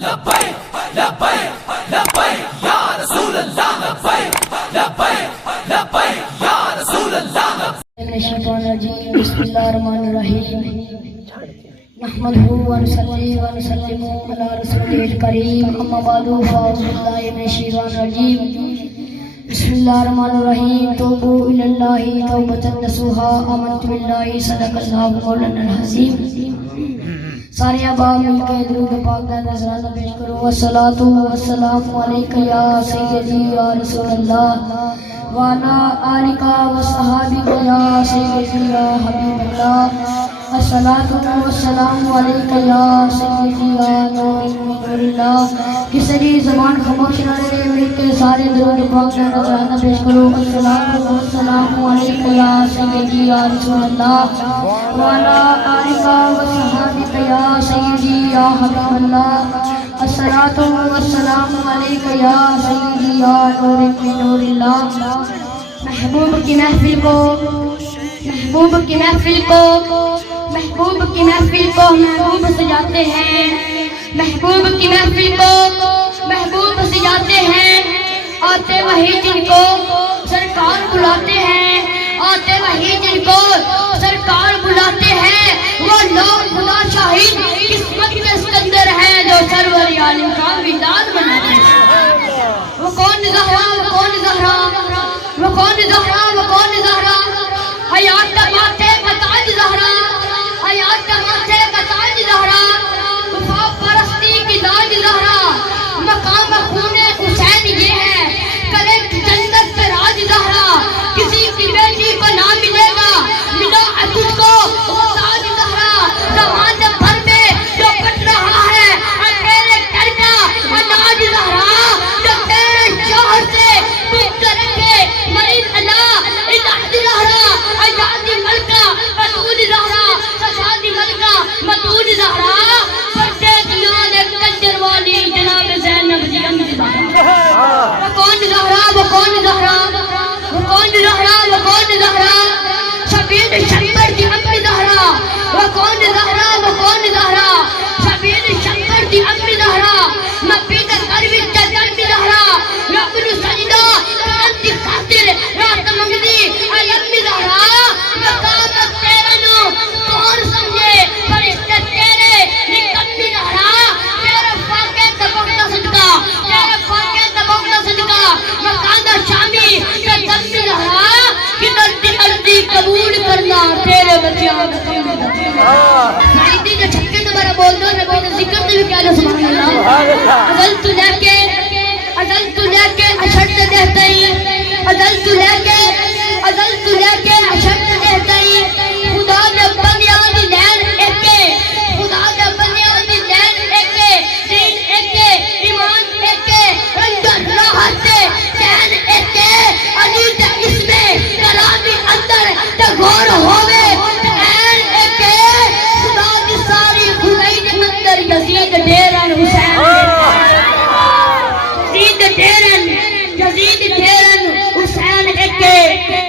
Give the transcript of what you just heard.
لبیک لبیک لبیک یا رسول اللہ لبیک لبیک لبیک یا رسول اللہ من الشیطان الرجیم بسم اللہ الرحمن الرحیم نحمده ونصلي ونسلم على رسوله الكريم اما بعد فاعوذ بالله من الشیطان الرجیم بسم اللہ الرحمن الرحیم توبوا الی اللہ توبۃ نصوحا آمنت باللہ صدق اللہ مولانا العظیم سارے احباب مل کے درود پاک کا نذرانہ پیش کرو والصلاۃ والسلام علیک یا سیدی یا رسول اللہ وعلی آلک وصحابک یا سیدی یا حبیب اللہ الصلاۃ والسلام علیک یا سیدی یا نور اللہ کسی زبان خاموش نہ رہے مل کے سارے درود پاک کا نذرانہ پیش کرو الصلاۃ والسلام علیک یا سیدی یا رسول اللہ وعلی آلک وصحابک یا سیدی یا حبیب اللہ الصلاۃ والسلام علیک یا سیدی یا نور اللہ محبوب کی محفل کو محبوب کی محفل کو محبوب سجاتے ہیں محبوب کی محفل کو محبوب سجاتے ہیں آتے وہی جن کو سرکار بلاتے ہیں آتے وہی جن کو سرکار بلاتے ہیں وہ لوگ خدا شاہد قسمت کے سکندر ہیں جو سرور عالم کا وداد بناتے ہیں وہ کون زہرا وہ کون زہرا وہ کون زہرا وہ کون زہرا حیات کا ماتھے کا تاج زہرا حیات کا ماتھے کا تاج زہرا وفا پرستی کی تاج زہرا مقام خون حسین یہ ہے کرے جنت پہ راج زہرا کسی کی بیٹی کو نہ ملے گا ملا ہے تجھ کو وہ تاج زہرا زمانے بھر میں جو پٹ رہا ہے تیرے گھر کا اناج زہرا جو تیرے شوہر سے پوچھ کر رکھے مریض اللہ الہی زہرا آزادی ملکہ مدود زہرا سجادی ملکہ مدود زہرا پردے دیان ایک کنجر والی جناب زینب جی امد زہرا وہ کون زہرا وہ کون زہرا وہ کون زہرا وہ کون زہرا شبیر شکر دی امد زہرا وہ کون زہرا وہ کون زہرا شبیر شکر دی امد زہرا مبید قربی جنب زہرا ربن سجدہ انتی خاطر رات منگدی علم زہرا مقام تیرے نو کون سمجھے فرشتے تیرے نکمی زہرا تیرے فاقے تبقہ صدقہ تیرے فاقے تبقہ صدقہ مقام شامی کے دم زہرا کدر دی عرضی قبول کرنا تیرے بچیاں سائیدی جو چھکے دوبارہ بول دو نبی نے ذکر دے بھی کیا لے سبحان اللہ ازل تو لے کے اشد دہتا ہی ازل تو لے کے اشد دہتا ہی خدا نے بنیاد لین ایکے خدا نے بنیاد لین ایکے دین ایکے ایمان ایکے رنجر راحت سے چین ایکے علی تے اس میں کلامی اندر تے غور ہو